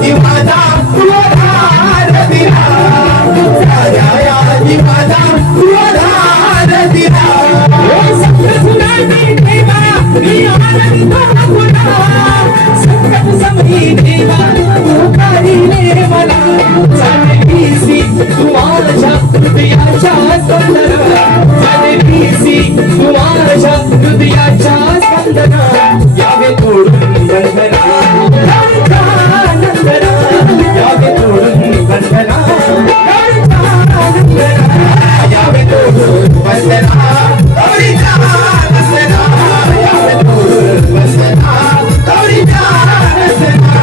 यादी माझा वधार दिला, यादी माझा वधार दिला. संकट सुनामी देवा मी आनंद पुन्हा, संकट समयी देवा तू काढिले मला. झालेलीसी तू माझ्या हृदयाच्या स्पंदना, झालेलीसी तू माझ्या हृदयाच्या स्पंदना. यावे तोडून बंधना गौरीचा नंदना, यावे तोडून बंधना गौरीचा नंदना. यावे तोडून बंधना गौरीचा नंदना, यावे तोडून बंधना गौरीचा नंदना.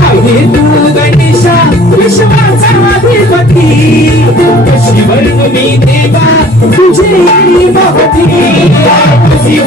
आहे तू गणेशा विश्वाचा अधिपती, कशी वर्णू मी देवा तुझी भक्ती. तुझी